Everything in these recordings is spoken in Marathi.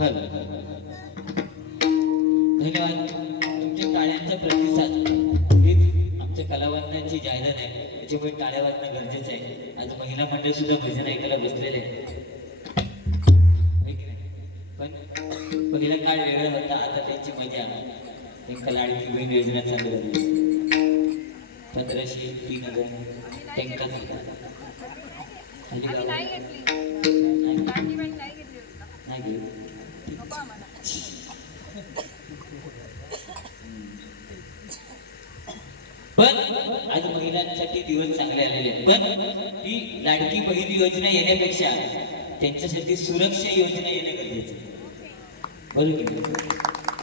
हल. धन्यवाद. तुमच्या टाळ्यांचा प्रतिसाद. हीच आमच्या कलावंतांची जाहिरात आहे. त्याच्यामुळे टाळ्या वाजणं गरजेचं आहे. आज महिला मंडळ सुद्धा भजन ऐकायला बसलेले आहे? पण पहिला काळ वेगळा होता. आता त्यांची मजा. एक लाडकी बहीण योजना चालू झाली. पंधराशे तीन हजार आम्ही गावाला- नाही घेतली. पण आज महिलांसाठी दिवस चांगले आलेले आहेत. पण ही लाडकी बहीण योजना येण्यापेक्षा त्यांच्यासाठी सुरक्षा योजना येणे गरजेचं बरोबर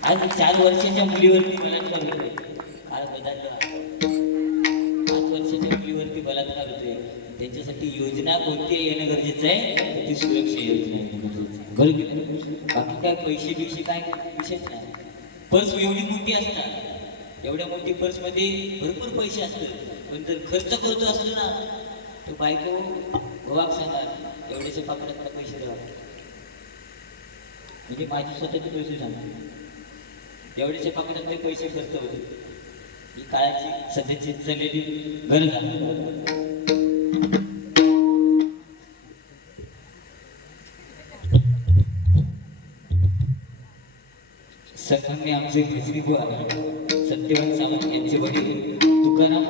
आज चार वर्षाच्या मुलीवरती मला होतोय आज बदलला पाच वर्षाच्या मुलीवरती बलात्कार होतोय त्यांच्यासाठी योजना कोणती येणं गरजेचं आहे? ती सुरक्षा योजना येणं बाकी काय पैसे बिशे काय विषयच नाही. पर्स एवढी मोठी असतात एवढ्या मोठी पर्समध्ये भरपूर पैसे असतात. पण जर खर्च करतो असतो ना तो बायको वाक सांगणार एवढ्याच्या पाकडात पैसे द्यावा म्हणजे माझी स्वतःचे पैसे सांगते एवढ्याच्या पाकड्यातले पैसे खर्च होते ही काळाची सध्याची चाललेली गरज आहे संघाने आमचे भजनी बुवा सत्यवान सावंत यांचे वडील तुकाराम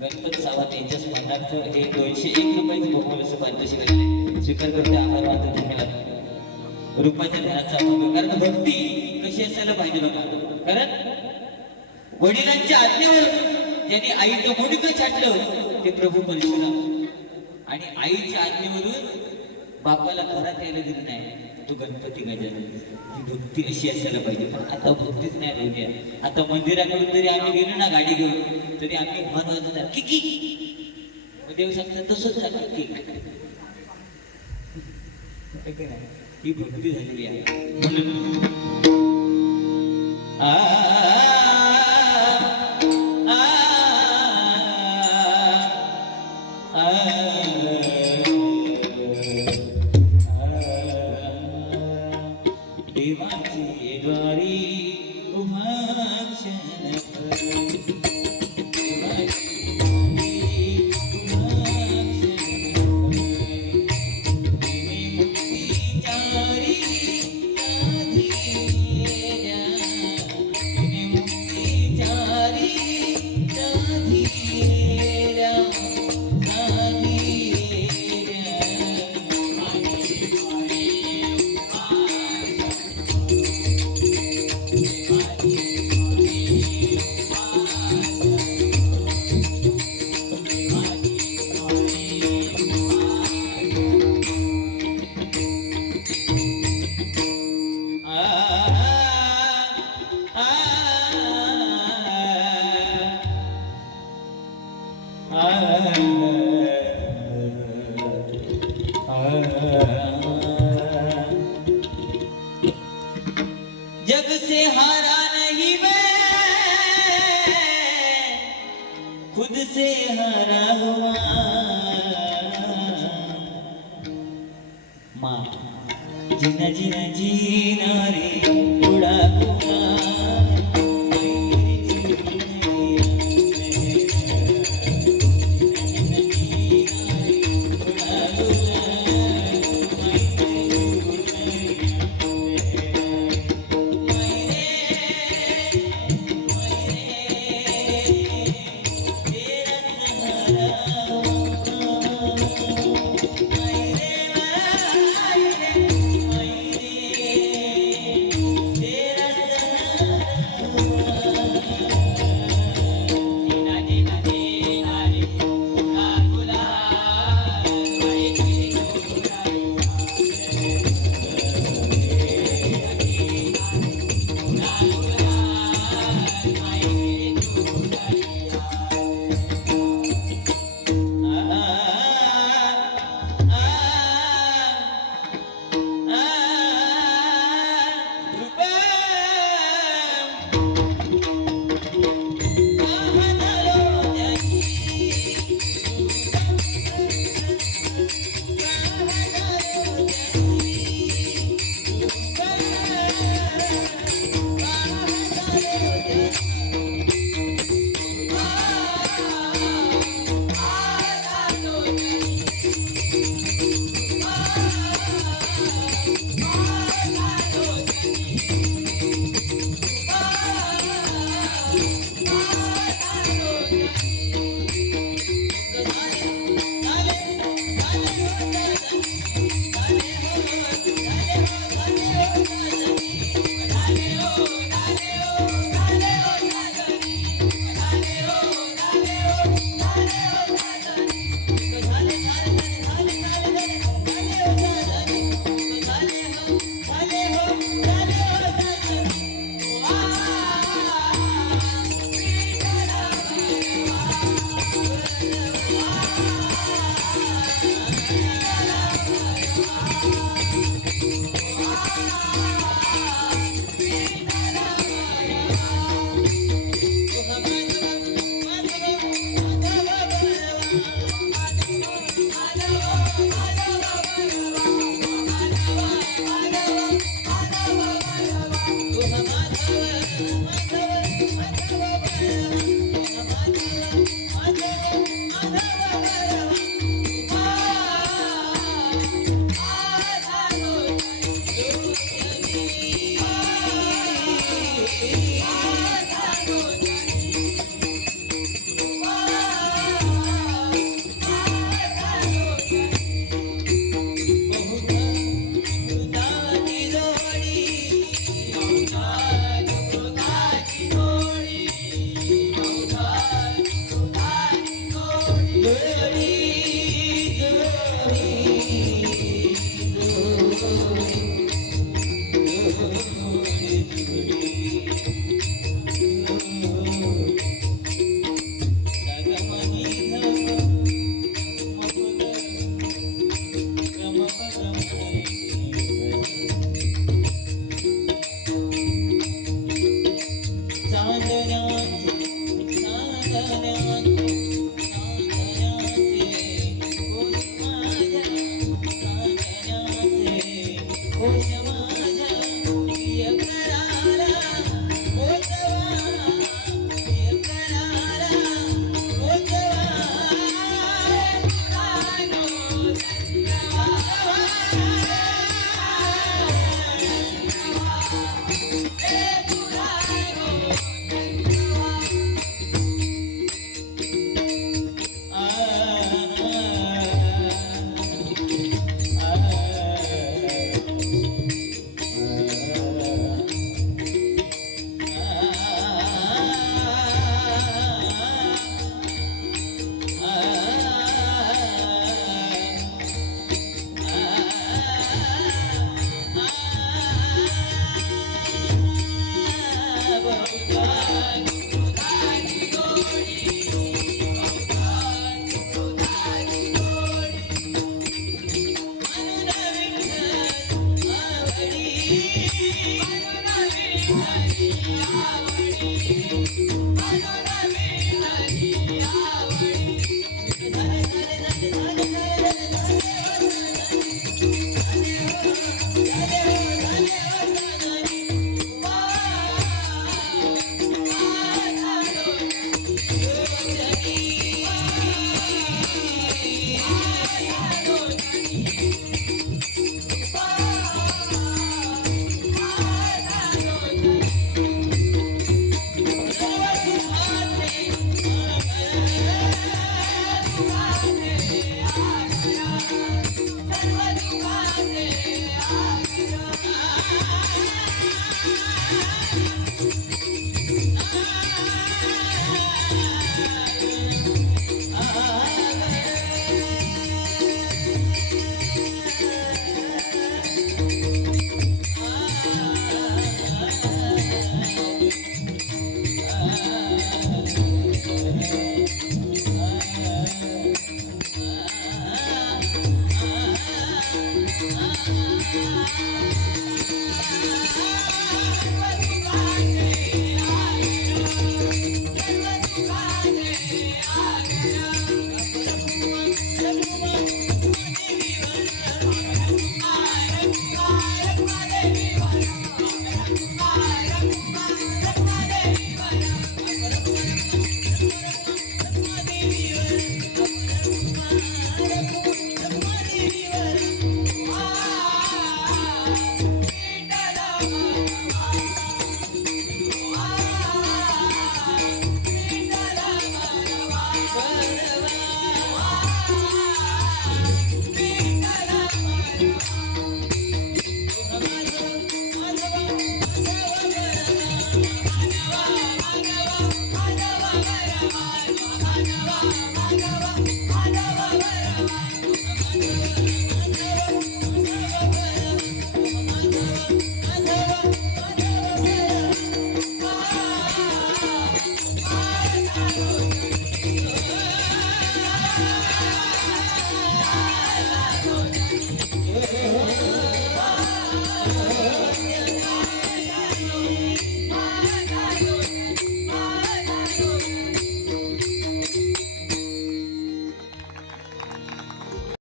गणपत सावंत यांच्या स्मरणार्थ हे दोनशे एक रुपयाचे बहुमूल्य असं पारितोषिक स्वीकार करते आभार मानतो धन्यवाद. रुपयाच्या घराचा अभंग कारण भक्ती कशी असायला पाहिजे बघा. कारण वडिलांच्या आज्ञेवर ज्यांनी आईचं मुंडकं छाटलं ते प्रभू परशुराम आणि आईच्या आज्ञेवरून बापाला घरात यायला दिलं नाही. तो गणपती गजानन. ही भक्ती अशी असायला पाहिजे. पण आता भक्तीच नाही राहिली आता मंदिराकडून जरी आम्ही गेलो ना गाडी घेऊन तरी आम्ही मन वाजवणार की की. देव सांगतात तसंच झालं की ही भक्ती झालेली आहे. म्हणून मा जीना जीना जीना रे उड़ा see.